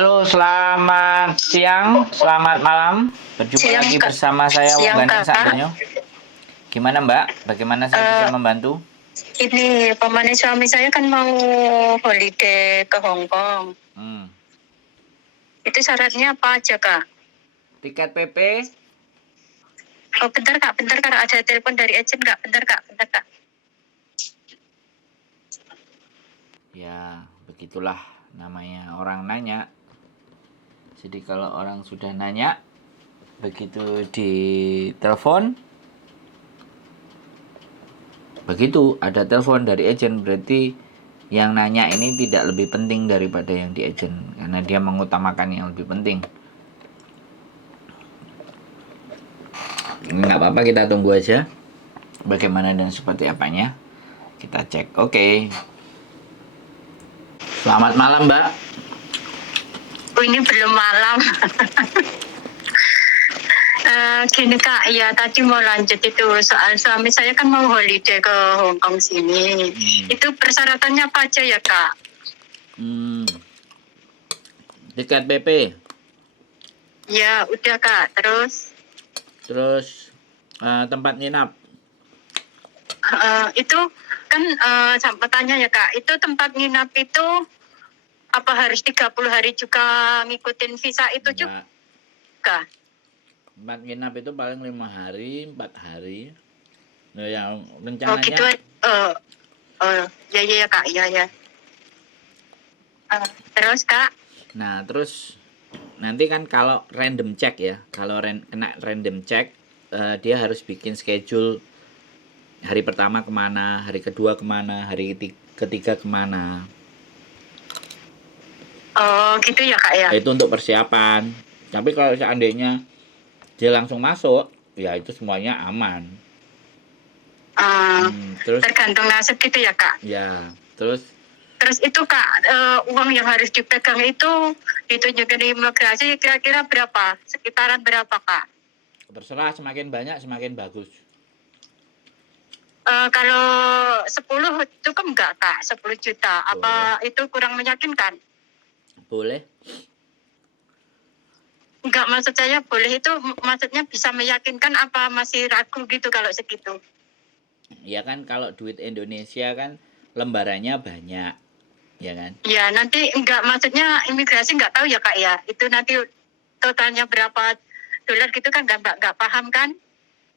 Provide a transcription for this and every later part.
Halo, selamat siang, selamat malam. Berjumpa Siang, lagi Kak. bersama saya Siang, Wongganing Kak. Sandonyo. Gimana Mbak? Bagaimana saya bisa Eh, membantu? ini pemanis suami saya kan mau holiday ke Hong Kong. Hmm. Itu syaratnya apa aja, Kak? Tiket PP? Oh, bentar, Kak. Bentar, Kak. Ada telepon dari agent, Kak. Bentar, Kak. Bentar, Kak. Ya, begitulah namanya orang nanya. Jadi kalau orang sudah nanya, begitu di telepon, begitu ada telepon dari agent, berarti yang nanya ini tidak lebih penting daripada yang di agent, karena dia mengutamakan yang lebih penting. Nggak apa-apa, kita tunggu aja bagaimana dan seperti apanya, kita cek. Oke. Selamat malam Mbak. Oh, ini belum malam. Gini, Kak. Ya, tadi mau lanjut itu. Soal suami saya kan mau holiday ke Hong Kong sini. Itu persyaratannya apa aja ya, Kak? Tiket PP, Ya, udah, Kak. terus tempat nginap. Itu kan sampai tanya ya, Kak. Itu tempat nginap itu apa harus 30 hari juga ngikutin visa itu Enggak. juga? Tempat nginap itu paling 5 hari, 4 hari. Nah, yang Oh gitu. rencananya. Ya ya ya, Kak, ya ya. Terus, Kak? Nah, terus nanti kan kalau random check ya, kalau kena random check, dia harus bikin schedule hari pertama kemana, hari kedua kemana, hari ketiga kemana. Oh gitu ya, Kak, ya. Itu untuk persiapan. Tapi kalau seandainya dia langsung masuk, ya itu semuanya aman. Terus Tergantung nasib gitu ya, Kak. ya, terus Itu, Kak, uang yang harus dipegang itu ditunjukin imigrasi kira-kira berapa? Sekitaran berapa, Kak? terserah, semakin banyak semakin bagus. Kalau 10 cukup nggak, Kak? 10 juta. Apa itu kurang meyakinkan? Boleh. Enggak, maksud saya boleh itu maksudnya bisa meyakinkan apa masih ragu gitu kalau segitu? Ya kan kalau duit Indonesia kan lembarannya banyak, ya kan? Ya nanti enggak, maksudnya imigrasi enggak tahu ya, Kak, ya. Itu nanti totalnya berapa dolar gitu kan enggak paham kan?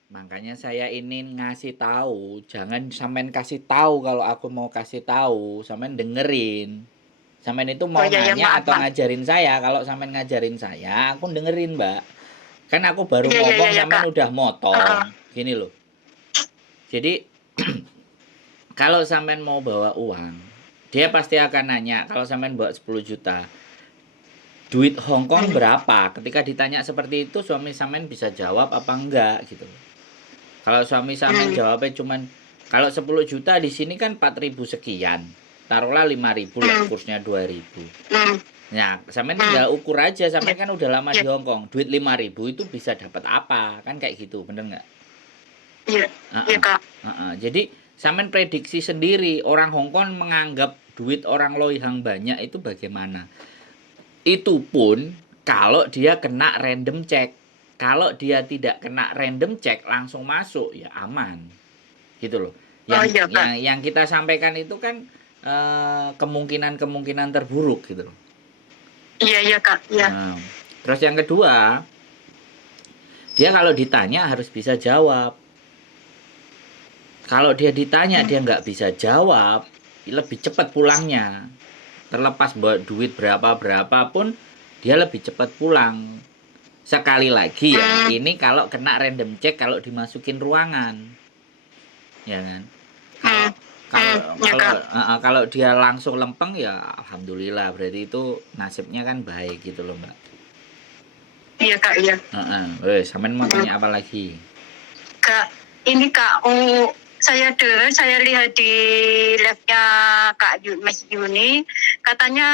Makanya saya ini ngasih tahu, jangan sampean kasih tahu kalau aku mau kasih tahu, sampean dengerin. Sampean itu mau Oh ya ya, nanya maaf atau Pak. ngajarin saya? Kalau sampean ngajarin saya, aku dengerin, Mbak. Kan aku baru Ya ya ya ngomong ya, sampean Kak. udah motong. Gini loh. Jadi kalau sampean mau bawa uang, dia pasti akan nanya, kalau sampean bawa 10 juta, duit Hong Kong berapa? Ketika ditanya seperti itu, suami sampean bisa jawab apa enggak gitu. Kalau suami sampean jawabnya cuman kalau 10 juta di sini kan 4.000 sekian. Taruhlah 5.000 lah, kursnya 2.000. Nah, sampean tinggal ukur aja, sampean kan udah lama di Hong Kong. Duit 5.000 itu bisa dapat apa? Kan kayak gitu, bener nggak? Iya. Iya, Kak. Jadi sampean prediksi sendiri orang Hong Kong menganggap duit orang Loihang banyak itu bagaimana? Itu pun kalau dia kena random check. Kalau dia tidak kena random check langsung masuk, ya aman. Gitu loh. Oh Yang iya, Kak. yang kita sampaikan itu kan kemungkinan-kemungkinan terburuk gitu loh. Iya iya, Kak. Iya. Nah, terus yang kedua, dia kalau ditanya harus bisa jawab. Kalau dia ditanya dia nggak bisa jawab, lebih cepat pulangnya. Terlepas bawa duit berapa pun, dia lebih cepat pulang. Sekali lagi ya, ini kalau kena random check kalau dimasukin ruangan, ya kan? Kalau kalau kalau dia langsung lempeng ya alhamdulillah, berarti itu nasibnya kan baik gitu loh Mbak. Iya, Kak. Iya. Sampean mau tanya apa lagi? Kak, ini Kak, saya dengar, saya lihat di live-nya Mas Yuni, katanya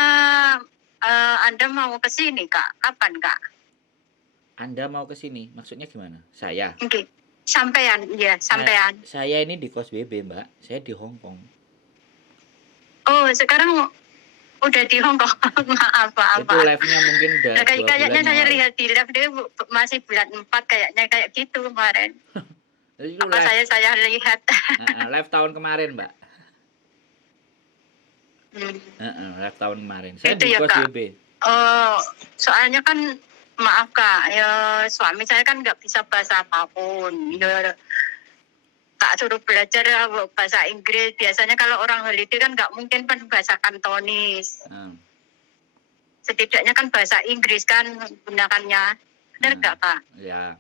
Anda mau ke sini, Kak. Kapan, Kak? Anda mau ke sini, maksudnya gimana? Saya? Oke. Sampean, ya, sampean. Saya ini di kos BB Mbak, saya di Hong Kong. Oh, sekarang udah di Hong Kong. Maaf, maaf, Itu Pak. live-nya mungkin udah Nah, 2 kayaknya bulan yang saya lalu. lihat di live dia masih bulan 4 kayaknya kayak gitu kemarin. Itu Apa live saya lihat. live tahun kemarin, Mbak. Hmm. Live tahun kemarin. Saya Itu di ya, kos Kak. WB. Soalnya kan maaf Kak, ya suami saya kan nggak bisa bahasa apapun. Ya Kak suruh belajar bahasa Inggris. Biasanya kalau orang holiday kan nggak mungkin kan bahasa Kantonis. Hmm. Setidaknya kan bahasa Inggris kan gunakannya. Benar nggak Kak? Ya.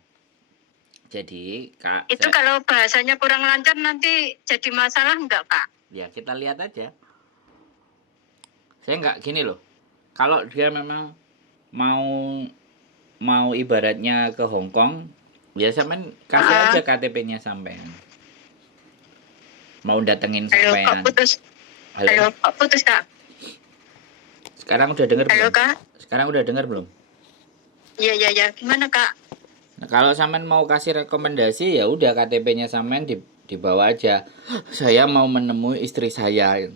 Jadi, Kak, Itu kalau bahasanya kurang lancar nanti jadi masalah nggak Kak? ya kita lihat aja. Saya nggak gini loh. Kalau dia memang mau ibaratnya ke Hong Kong, ya sampean kasih aja KTP-nya sampean. Mau datengin Halo Kak sampean. putus. Halo Kak putus Kak. Sekarang udah denger Halo belum? Kak. Sekarang udah denger belum? Iya. Gimana Kak? Nah, kalau sampean mau kasih rekomendasi ya udah KTP-nya sampean dibawa aja. Saya mau menemui istri saya.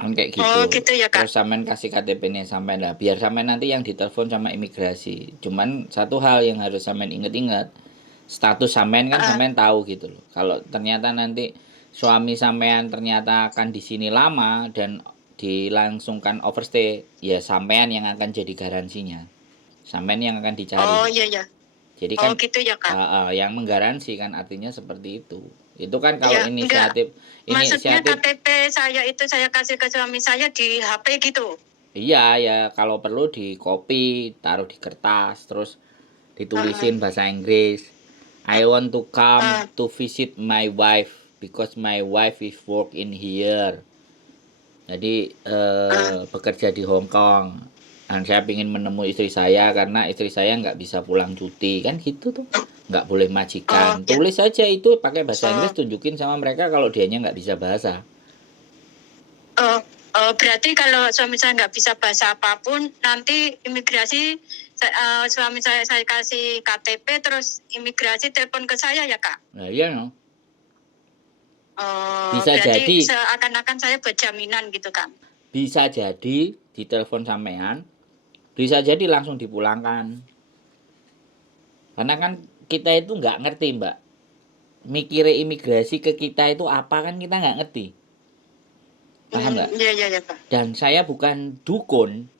Kan kayak gitu. Oh gitu ya Kak. Terus sampean kasih KTP-nya sampean lah. Biar sampean nanti yang ditelepon sama imigrasi. Cuman satu hal yang harus sampean inget-inget, status sampean kan sampean tahu gitu loh. Kalau ternyata nanti suami sampean ternyata akan di sini lama dan dilangsungkan overstay, ya sampean yang akan jadi garansinya. Sampean yang akan dicari. Oh iya. Jadi Oh kan gitu ya Kak. yang menggaransi kan artinya seperti itu. Itu kan kalau Ya, inisiatif maksudnya KTP saya itu saya kasih ke suami saya di HP gitu. Iya ya, kalau perlu di copy, taruh di kertas, terus ditulisin bahasa Inggris. I want to come to visit my wife because my wife is work in here. Jadi bekerja di Hong Kong. Dan saya ingin menemui istri saya karena istri saya nggak bisa pulang cuti kan gitu tuh, nggak boleh majikan. Tulis saja itu pakai bahasa Inggris, tunjukin sama mereka kalau dianya nggak bisa bahasa. Berarti kalau suami saya nggak bisa bahasa apapun, nanti imigrasi suami saya kasih KTP, terus imigrasi telepon ke saya ya Kak? Nah iya no. Bisa berarti jadi seakan-akan saya buat jaminan gitu kan? Bisa jadi ditelepon sampean, bisa jadi langsung dipulangkan. Karena kan kita itu nggak ngerti Mbak, mikirnya imigrasi ke kita itu apa kan kita nggak ngerti. Paham nggak? Iya Pak. Dan saya bukan dukun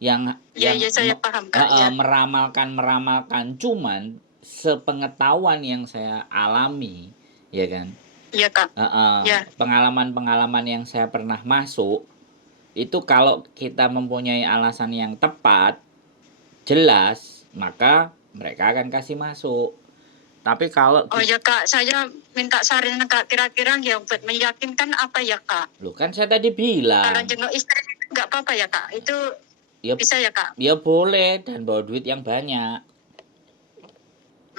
yang saya paham Kak. meramalkan, cuman sepengetahuan yang saya alami, ya kan? Iya Kak. Pengalaman-pengalaman yang saya pernah masuk itu kalau kita mempunyai alasan yang tepat, jelas, maka mereka akan kasih masuk. Tapi kalau ya Kak, saya minta saran Kak, kira-kira yang buat meyakinkan apa ya Kak? Loh kan saya tadi bilang. Kalau jenguk istri nggak apa-apa ya Kak? Itu ya, bisa ya Kak? Ya boleh, dan bawa duit yang banyak.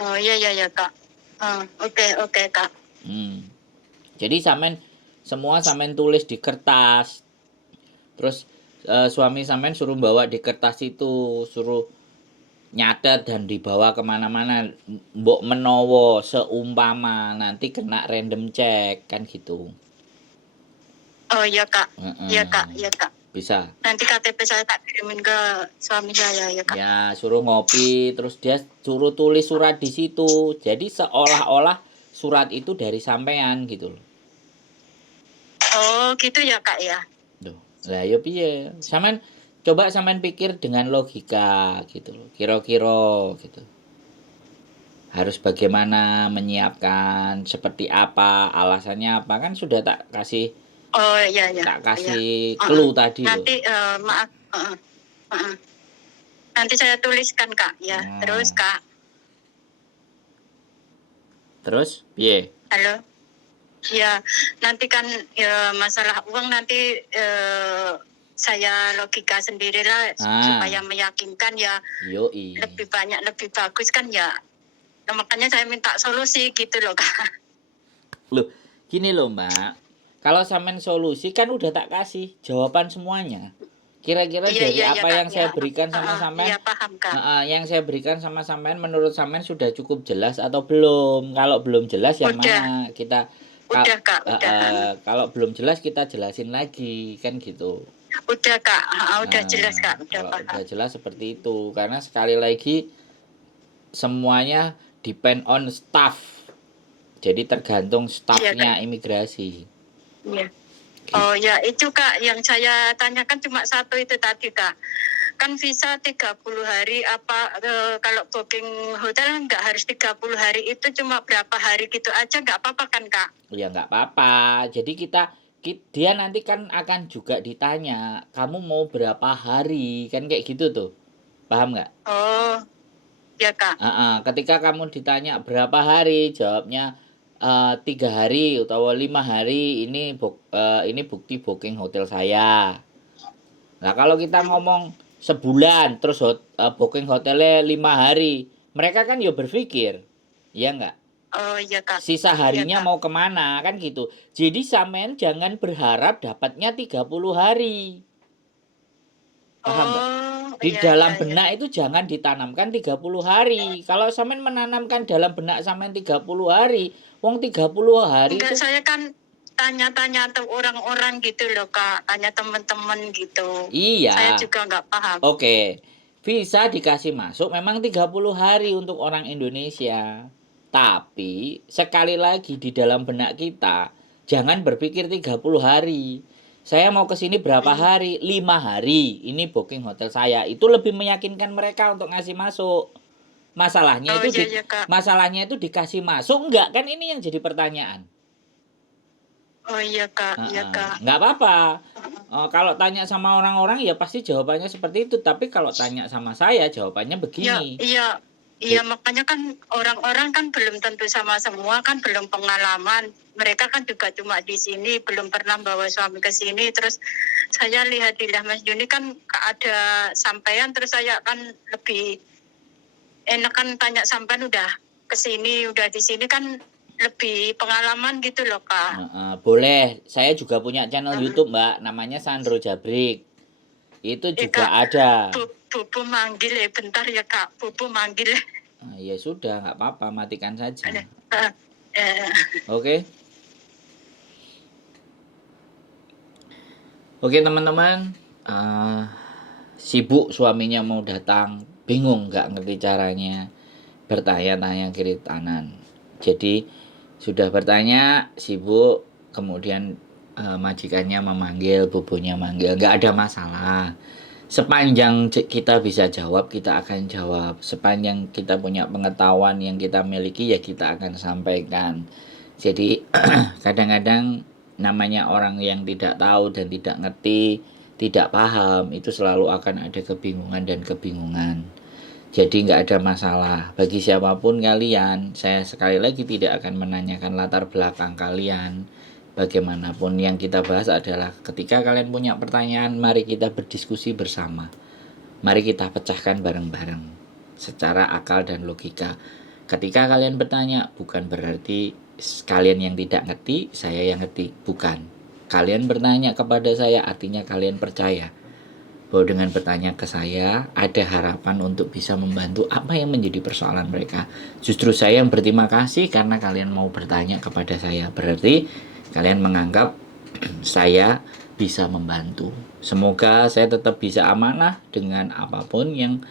Oh iya Kak. Oke Kak. Jadi semua sampean tulis di kertas. Terus suami sampean suruh bawa di kertas itu, suruh nyatet dan dibawa kemana-mana. Mbok menowo seumpama nanti kena random check kan gitu. Oh iya Kak. Iya Kak. Bisa. Nanti KTP saya tak kirimin ke suami saya ya Kak. Ya suruh ngopi, terus dia suruh tulis surat di situ. Jadi seolah-olah surat itu dari sampean gitu loh. Oh gitu ya Kak ya. Lah ya piye? Coba sampean pikir dengan logika gitu loh. Kira-kira gitu. Harus bagaimana menyiapkan, seperti apa, alasannya apa, kan sudah tak kasih. Oh iya. Tak kasih clue tadi loh. Nanti maaf. Nanti saya tuliskan Kak ya. Terus Kak. Terus piye? Halo. Ya, nanti kan masalah uang nanti saya logika sendirilah supaya meyakinkan ya. Yoi. Lebih banyak lebih bagus kan ya. Nah, makanya saya minta solusi gitu loh Kak. Loh, gini loh Mbak. Kalau sampean solusi kan udah tak kasih jawaban semuanya. Kira-kira dari apa Kak, yang saya berikan sama sampean? Iya paham Kak. Yang saya berikan sama sampean menurut sampean sudah cukup jelas atau belum? Kalau belum jelas yang mana kita Udah Kak, udah. Kalau belum jelas kita jelasin lagi kan gitu. Udah Kak, udah jelas Kak, udah Kalau paham. udah jelas seperti itu, karena sekali lagi semuanya depend on staff. Jadi tergantung staffnya imigrasi. Iya. Oh ya itu Kak, yang saya tanyakan cuma satu itu tadi Kak. Kan visa 30 hari kalau booking hotel nggak harus 30 hari, itu cuma berapa hari gitu aja nggak apa-apa kan Kak? Ya nggak apa-apa. Jadi dia nanti kan akan juga ditanya, kamu mau berapa hari? Kan kayak gitu tuh. Paham nggak? Oh, ya Kak. Ketika kamu ditanya berapa hari, jawabnya 3 hari atau 5 hari, ini bukti booking hotel saya. Nah, kalau kita ngomong sebulan terus booking hotelnya 5 hari, mereka kan ya berpikir, ya nggak? Oh iya Kak. Sisa harinya Iya, Kak. mau kemana, kan gitu. Jadi sampean jangan berharap dapatnya 30 hari. Paham nggak? Di dalam benak itu jangan ditanamkan 30 hari. Kalau sampean menanamkan dalam benak sampean 30 hari, wong 30 hari Enggak, itu saya kan tanya-tanya tuh orang-orang gitu loh Kak, tanya teman-teman gitu. iya. Saya juga nggak paham. Oke. Visa dikasih masuk memang 30 hari untuk orang Indonesia. Tapi sekali lagi di dalam benak kita jangan berpikir 30 hari. Saya mau ke sini berapa hari? 5 hari. Ini booking hotel saya. Itu lebih meyakinkan mereka untuk ngasih masuk. Masalahnya Oh itu iya Kak. masalahnya itu dikasih masuk enggak, kan ini yang jadi pertanyaan. Oh iya Kak, iya Kak. Nggak apa-apa. Kalau tanya sama orang-orang ya pasti jawabannya seperti itu. Tapi kalau tanya sama saya jawabannya begini. Iya, makanya kan orang-orang kan belum tentu sama semua, kan belum pengalaman. Mereka kan juga cuma di sini, belum pernah bawa suami ke sini. Terus saya lihat di Mas Juni kan ada sampaian, terus saya kan lebih enak kan tanya sampean udah ke sini, udah di sini kan lebih pengalaman gitu loh Kak. Boleh, saya juga punya channel YouTube Mbak, namanya Sandro Jabrik. Itu juga Kak, ada. Bubu manggil ya, bentar ya Kak, Bubu manggil. Ya sudah, nggak apa-apa, matikan saja. Oke. Oke teman-teman, sibuk suaminya mau datang, bingung nggak ngerti caranya, bertanya-tanya kiri kanan. Jadi sudah bertanya, sibuk, kemudian majikannya memanggil, bubunya manggil, nggak ada masalah. Sepanjang kita bisa jawab, kita akan jawab. Sepanjang kita punya pengetahuan yang kita miliki, ya kita akan sampaikan. Jadi kadang-kadang namanya orang yang tidak tahu dan tidak ngerti, tidak paham, itu selalu akan ada kebingungan dan kebingungan. Jadi nggak ada masalah. Bagi siapapun kalian, saya sekali lagi tidak akan menanyakan latar belakang kalian. Bagaimanapun, yang kita bahas adalah ketika kalian punya pertanyaan, mari kita berdiskusi bersama. Mari kita pecahkan bareng-bareng secara akal dan logika. Ketika kalian bertanya, bukan berarti kalian yang tidak ngerti, saya yang ngerti. Bukan. Kalian bertanya kepada saya, artinya kalian percaya bahwa dengan bertanya ke saya, ada harapan untuk bisa membantu apa yang menjadi persoalan mereka. Justru saya yang berterima kasih karena kalian mau bertanya kepada saya. Berarti kalian menganggap saya bisa membantu. Semoga saya tetap bisa amanah dengan apapun yang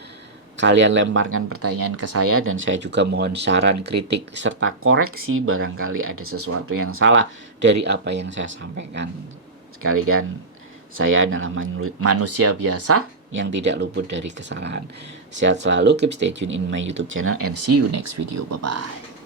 kalian lemparkan pertanyaan ke saya, dan saya juga mohon saran, kritik, serta koreksi barangkali ada sesuatu yang salah dari apa yang saya sampaikan. Sekalian saya adalah manusia biasa yang tidak luput dari kesalahan. Sehat selalu, keep stay tune in my YouTube channel, and see you next video. Bye-bye.